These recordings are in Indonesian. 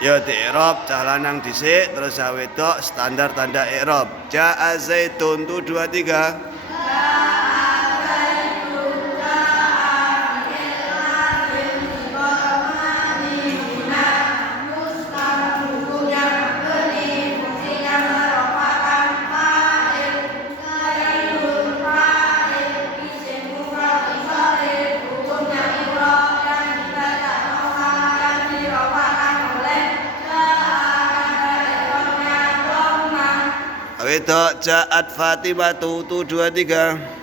Ya di i'rab cah lanang dhisik terus cah wedok standar tanda i'rab. Ja'a Zaitun tu 2 3. Wedok Ja'at Fatimah tu 2 3.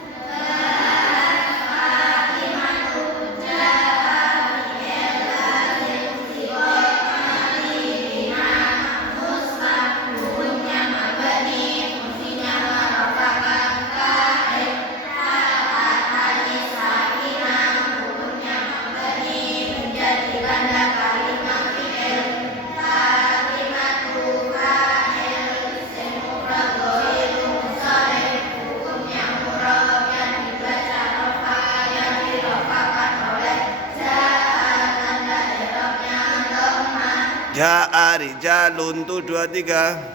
Ja'a Rijalun tu 2 3.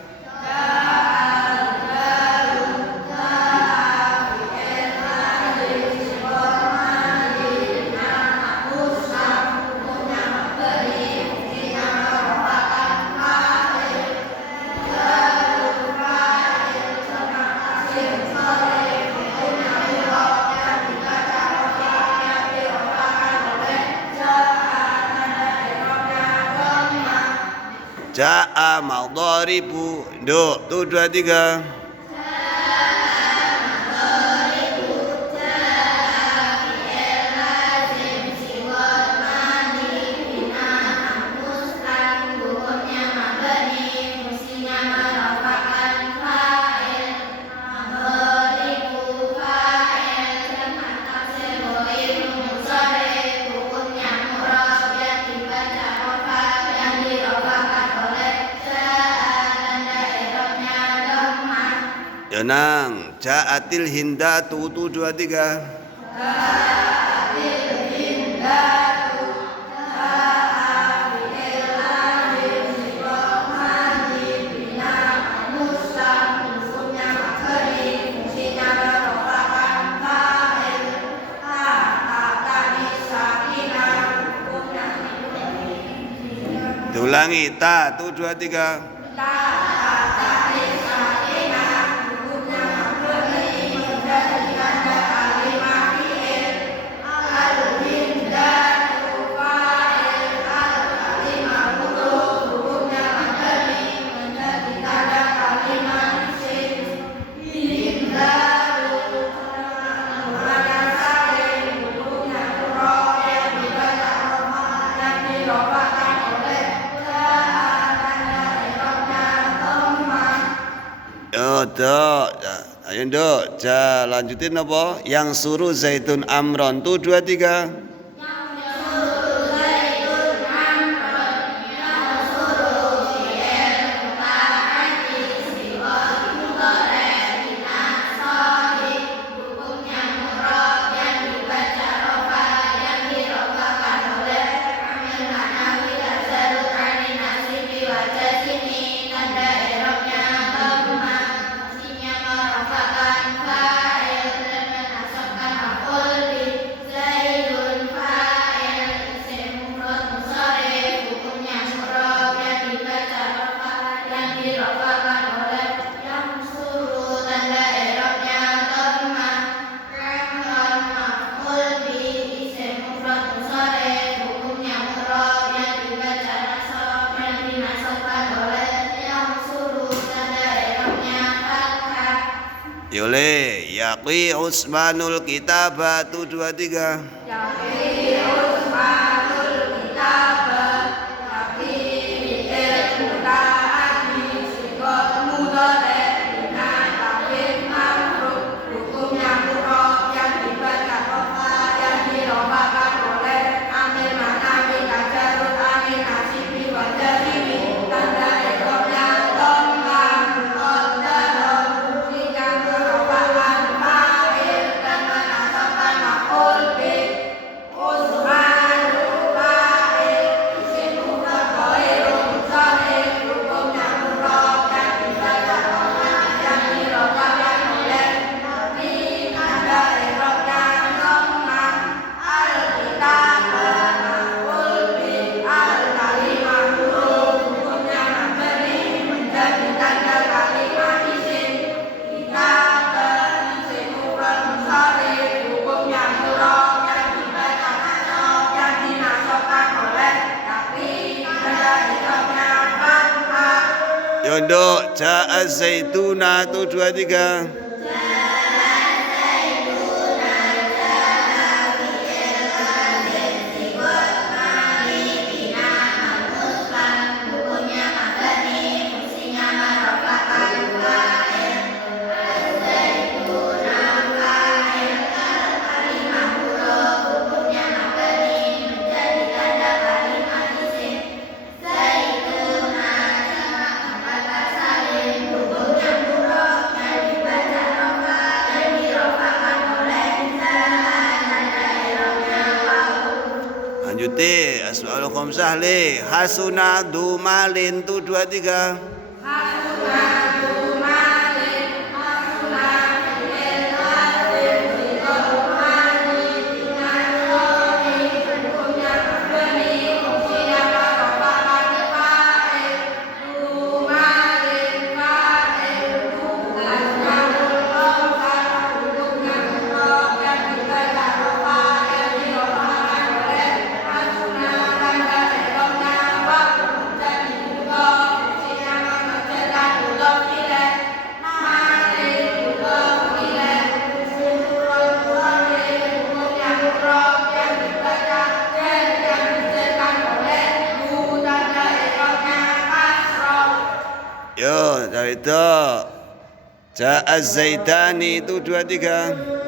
Ja'a Madharibu Nduk tu 2 3. Nang Ja'atil Hindatu tu 2 3. Diulangi ta tu 2 3. Ayo nduk, lanjutin apa? Yang suruh Zaitun Amron tu 2 3. Yole, Yaqi Usmanul Kitabatu 2 3. Yaqi Usmanul Kitabah Yaqi ilmu ta'ati sikot mudore bina takwim makhluk hukumnya murok yang dibaca rofa yang dirofakan oleh amil manawi kajarut angin nasibi wajaribi tanda ekornya tomkam muqaddarom fungsinya merofakan fa'il dan menasabkan maf'ul bi Usmanul Contoh ja'a zaituna tuh 2 3. Lanjuti asmaul khamsah li hasuna dumalin tuh 2 3. Yo, itu ja'a zaitani itu 2 3.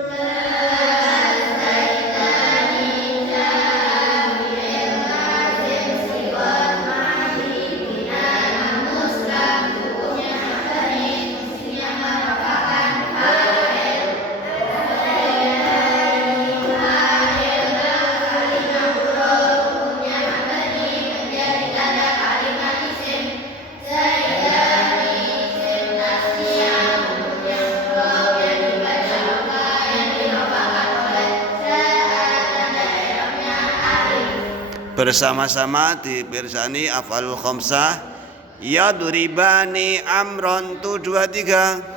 Bersama-sama dipirsani af'alul khamsah. Yadribani amron tuh 2 3.